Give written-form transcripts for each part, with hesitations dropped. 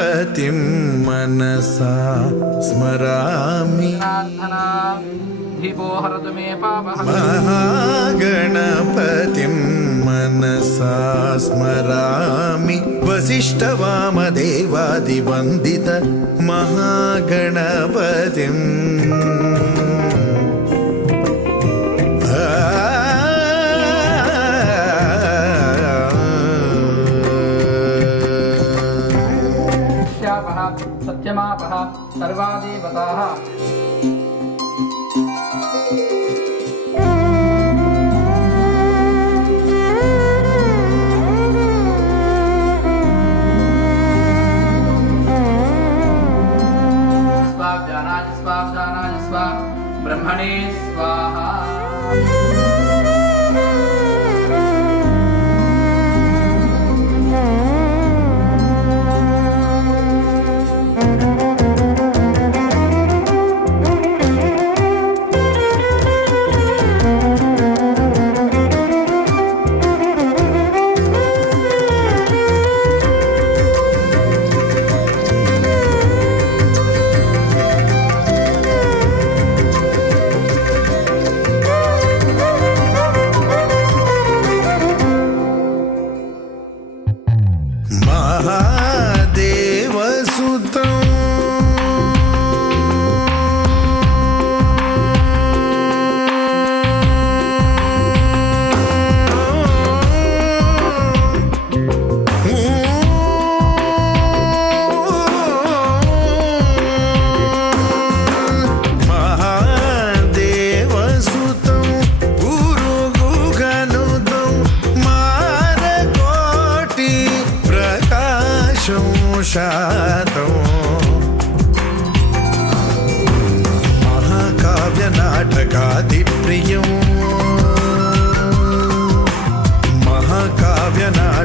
गणपतिं मनसा स्मरामि महागणपतिं मनसा स्मरामि वसिष्ठवामदेवादिवन्दित महागणपतिम् सत्यमापः सर्वादेवताः स्वावजानाय स्वा ब्रह्मणे स्वाहा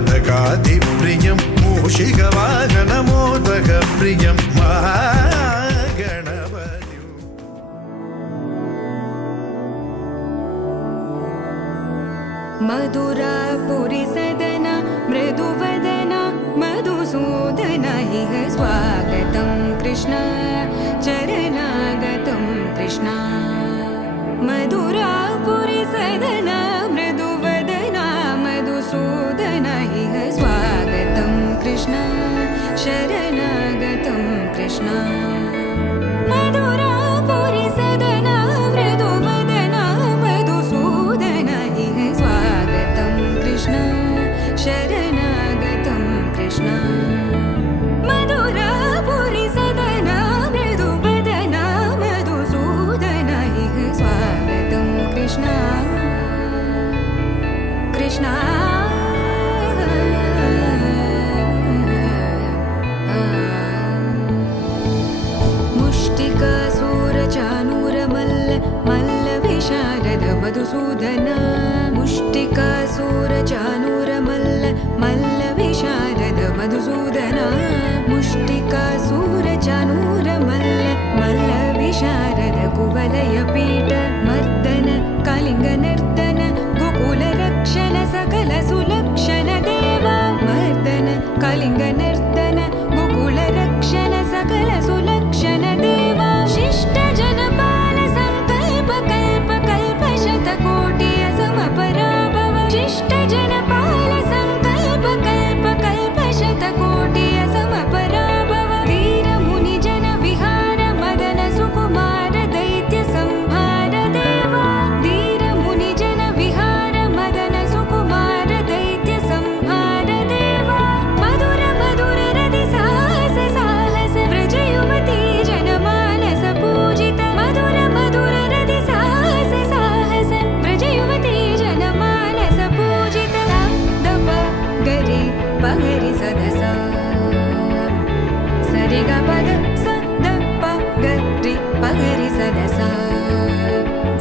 महाकाव्यनाटकादिप्रियं मूषिकवाहनमोदकप्रियं महागणपतिं मधुरापुरिसदन मृदुवदन मधुसूदन इह स्वागतं कृष्ण चरणागतं कृष्ण मधुरापुरिसदन मृदुवदन मधुसूदन इह स्वागतं कृष्ण शरणागतं कृष्ण मधुरापुरिसदन मृदुवदन मधुसूदन इह स्वागतं कृष्ण शरणागतं कृष्ण मधुरापुरिसदन मृदुवदन मधुसूदन इह स्वागतं कृष्ण कृष्ण मुष्टिकासूरचानूरमल्ल मल्लविशारद मधुसूदन मुष्टिकासूरचानूरमल्ल मल्लविशारद मधुसूदन मुष्टिकासूरचानूरमल्ल मल्लविशारद कुवलयपीठ मर्दन कलिङ्गनर्दन गोकुलरक्षण सकल सुलक्षण देवा मर्दन कलिङ्गनर्दन गोकुलरक्षण सकल सुलक्षण देवा शिष्ट जनपाल संकल्प कल्प कल्प शतकोटि असमपराभव शिष्ट जनपाल संकल्प कल्प कल्प शतकोटि असमपराभव वीर मुनि जन विहार मदन सुकुमार दैत्य संहार देवा वीर मुनि जन विहार मदन सुकुमार दैत्य संहार देवा मधुर मधुर रति साहस साहस व्रज युवती जनमानस पूजित मधुर मधुर रति साहस साहस व्रज युवती जनमानस पूजित दप गरि पगरि सदस सरि ग पद स द प गरि पगरि सदस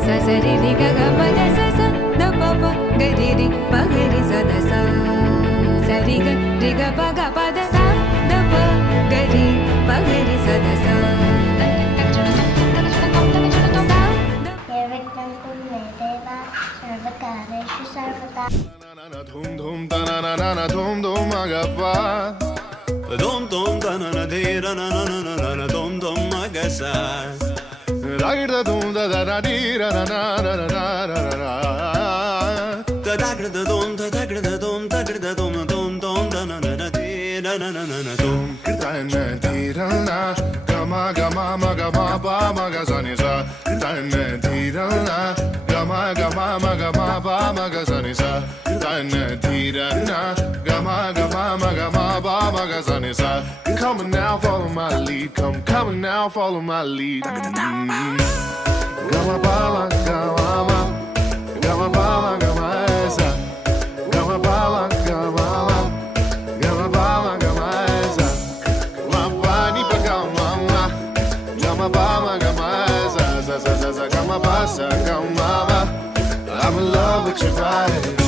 स सरि रि ग ग पद स स द प प गरि रि पगरि सदस सरि ग रि ग प ग पद स द प गरि पगरि सदस सर्वकारेषु सर्वदा धूम धूम तना ना धूम धूम अगप्पा धूम धूम धनन dee da na na na na na na dom dom magasa. Da da dum da da da dee da na na na na na na na. Da da da dom da da da dom da da dom dom dom da na na na dee da na na na na dom. Da na dee da na ga ma ma ga ma ba ma ga sa ni sa. Da na dee da na ga ma ba ma ga sa ni sa. Da na dee da na ga ma ba ma ga sa ni sa. Come on now, follow my lead. Come on now, follow my lead. Ga ma ba ma ga ma ga ma ba ma ga ma sa. Ga ma ba ma ga ma ga ma ba ma ga ma sa. Ma ba ni pa ga ma ga ma ba ma ga ma sa sa sa sa sa ga ma ba sa ga ma. I'm in love with your vibe.